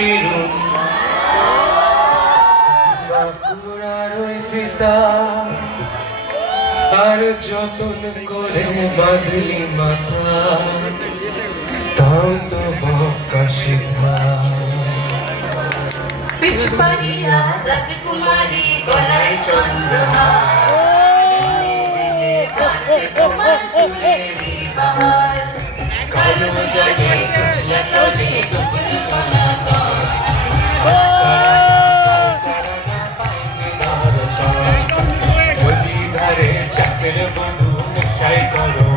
শিরুন বাঁকুড়ার ওই পিতা আর যতন করে বাঁধলি মাথা তাও তো বকা শিখা পিছপাড়িয়া রাজকুমারী গলায় চন্দ্রহার কাছে তোমার চুলেরই বাহার কালো জলে কুচলা তলে টুকুর সনাতন ধারে চাকের বধু চাই করো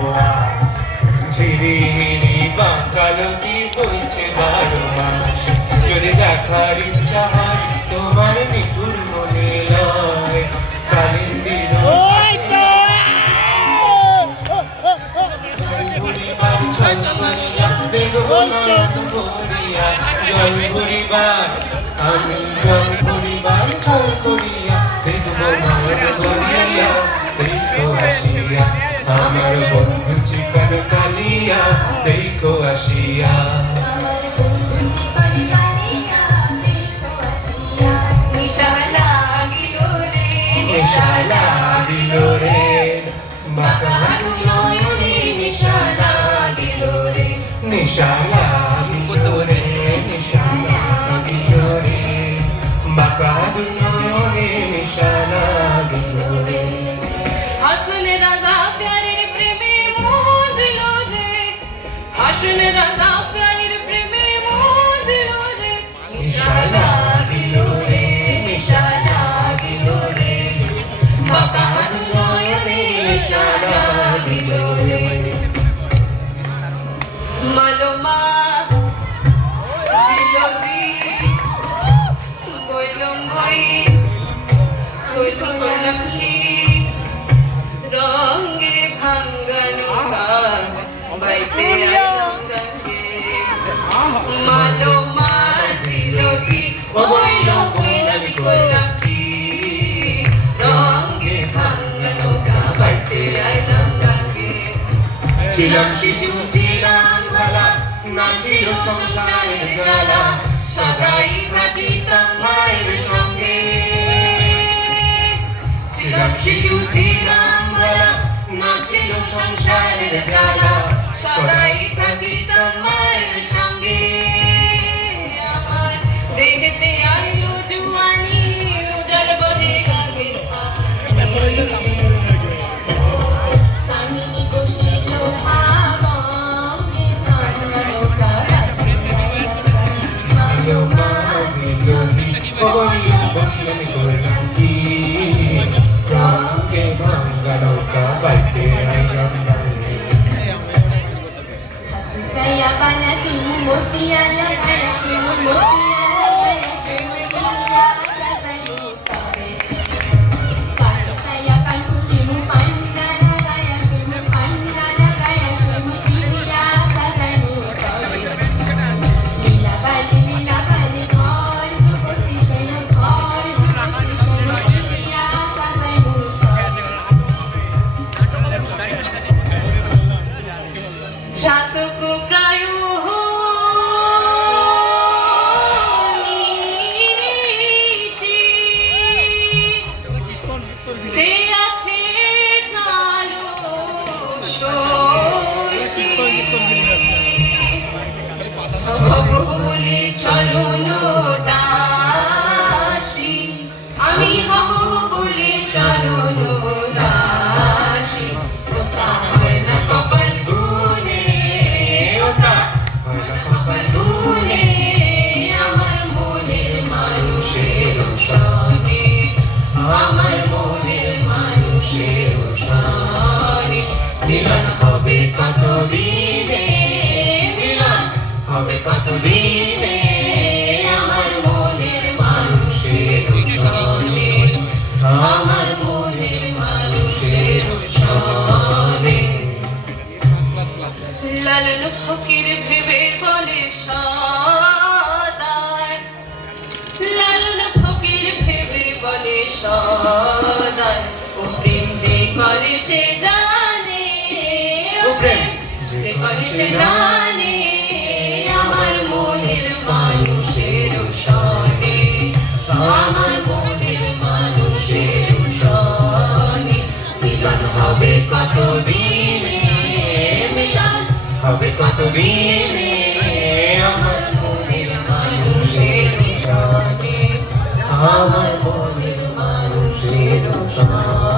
ঝিরি হিরি বাঁকালো কি বলছে বারো মাস যদি দেখার ইচ্ছা হয় তোমার নিপুর মনে লয় কালিন্দির জল পরিবার আমি জল পরিবার জল করিয়া দেখবো মায়ের বলিয়া দেখো আসিয়া আমার বন্ধু চিকন কালিয়া দেখো আসিয়া নিশালা দিল রে বাঁকানো নয়নে নিশালা দিল রে নিশালা দিল রে নিশালা দিল রে বাঁকানো নয়নে নিশালা দিল রে হাসন রাজা প্যারের প্রেমে মজিল রে হাসন রাজা প্যারের প্রেমে মজিল রে নিশালা দিল রে নিশালা দিল রে বাঁকানো নয়নে নিশালা দিল রে মালমা জিলজি কইলম কইলমলি রঙে ভাঙ্গানো বাইতে আইলাম গঙ্গে মালমা জিলজি কইলম কইলামলি রঙে ভাঙ্গানো বাইতে আইলাম গঙ্গে ছিলাম শিশু ছিলাম ভালা না ছিল সংসারের জ্বালা সদাই থাকিতাম মায়ের সঙ্গে ছিলাম শিশু ছিলাম ভালা না ছিল সংসারের জ্বালা সদাই থাকিতাম মায়ের সঙ্গে আমার দেহেতে আইলো জুয়ানি উজাড় বনে গানের কামিনী কোশিল ভাবঙ্গে ভাঙানো মালমা জিলজি কইলম বললাম করলাম কি রঙে ভাঙ্গানো বাইতে আইলাম গঙ্গে saya palati motia la kaya shrimu motia la kaya shrimu kiniya sadai mutare kaya saya kan kulimu panda la kaya shrimu panda la kaya shrimu kiniya sadai mutare lila bali khar supoti shrimu kiniya sadai mutare ছাতকো প্রায় নিশি যে আছে কালো শোষী হব বলে চরণ দাসী আমি হব বলে চরণ দাসী ওটা হয় না কপাল গুনে ওটা হয় না কপাল গুনে আমার মনের মানুষের সনে আমার মনের মানুষের সনে মিলন হবে কত দিনে মিলন হবে কত দিনে আমার মনের মানুষের সনে আমার মনের মানুষের সনে লালন ফকির ভেবে বলে সদাই লালন ফকির ভেবে বলে সদাই ও প্রেম যে করে সে জানে ও প্রেম যে করে সে জানে আমার মনের মানুষের তুমি আমার মনের মানুষের সনে, আমার মনের মানুষের সনে।